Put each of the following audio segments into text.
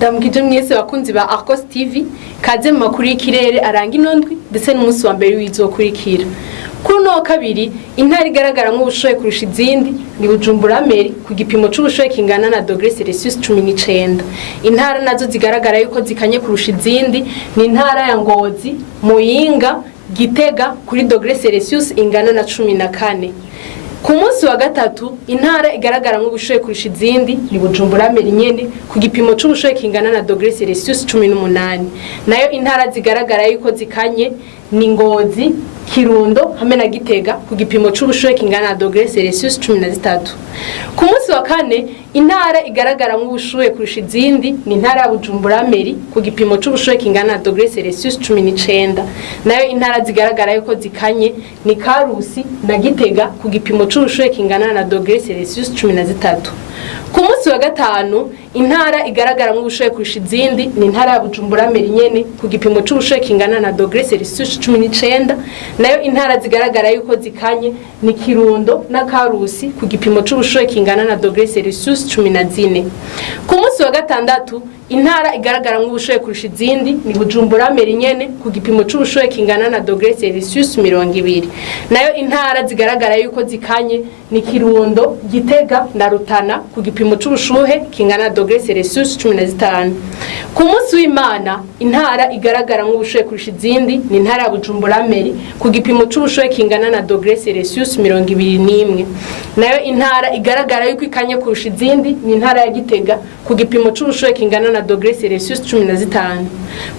Ndamukije mwese bakunzi ba Arcos TV kaze mu makuru y'ikirere aranga inondwi ndetse n'umunsi wa mbere w'izokurikira. Kuno kabiri intara igaragara nk'ubushoye kurusha izindi ni Bujumbura Meri ku gipimo c'ubushoye kingana na °C 19. Intara nazo zigaragara yuko zikanye kurusha izindi ni intara ya Ngozi, Muyinga, Gitega kuri °C ingana na 14. Ku munsi wa gatatu intara igaragara nk'ubushoye kurusha izindi ni Bujumbura Meri nyene ku gipimo c'ubushoye kingana na °C 18. Nayo intara zigaragara yuko zikanye ni Ngozi, Kirundo hamwe na Gitega ku gipimo c'ubushoye kingana na °C 13. Ku munsi wa kane intara igaragara nk'ubushoye kurusha izindi ni intara ya Bujumbura Meri ku gipimo c'ubushoye kingana na °C 19. Nayo intara zigaragara yuko zikanye ni Karusi na Gitega ku gipimo c'ubushoye kingana na °C 13. Ku munsi wa gatanu intara igaragara nk'ubushoye kurusha izindi ni intara ya Bujumbura Meri nyene ku gipimo c'ubushoye kingana na °C 19. Nayo intara zigaragara yuko zikanye ni Kirundo na Karusi ku gipimo c'ubushoye kingana na °C 14. Ku munsi wa gatandatu intara igaragara nk'ubushoye kurusha izindi ni Bujumbura Meri nyene ku gipimo c'ubushoye kingana na °C 20. Nayo intara zigaragara yuko zikanye ni Kirundo, Gitega na Rutana ku gipimo c'ubushuhe kingana na °C 15. Ku munsi w'Imana intara igaragara nk'ubushoye kurusha izindi ni intara ya Bujumbura Meri ku gipimo c'ubushoye kingana na °C 21. Nayo intara igaragara yuko ikanye kurusha izindi ni intara ya Gitega ku gipimo c'ubushoye kingana na °C 15.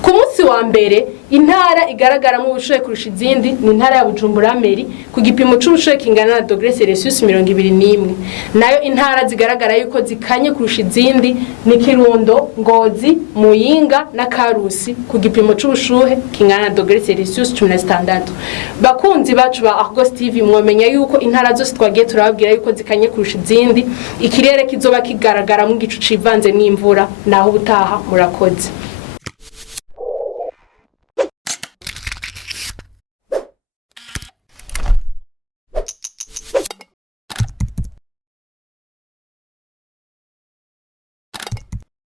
Ku munsi wa mbere intara igaragara nk'ubushoye kurusha izindi ni intara ya Bujumbura Meri ku gipimo c'ubushoye kingana na °C 21. Nayo intara zigaragara yuko zikanye kurusha izindi ni Kirundo, Ngozi, Muyinga na Karusi ku gipimo c'ubushuhe kingana na °C 16. Bakunzi bacu ba Arcos TV mwomenya yuko intara zose twagiye turababwira yuko zikanye kurusha izindi ikirere kizoba kigaragara mu gicu civanze n'imvura naho ubutaha murakoze.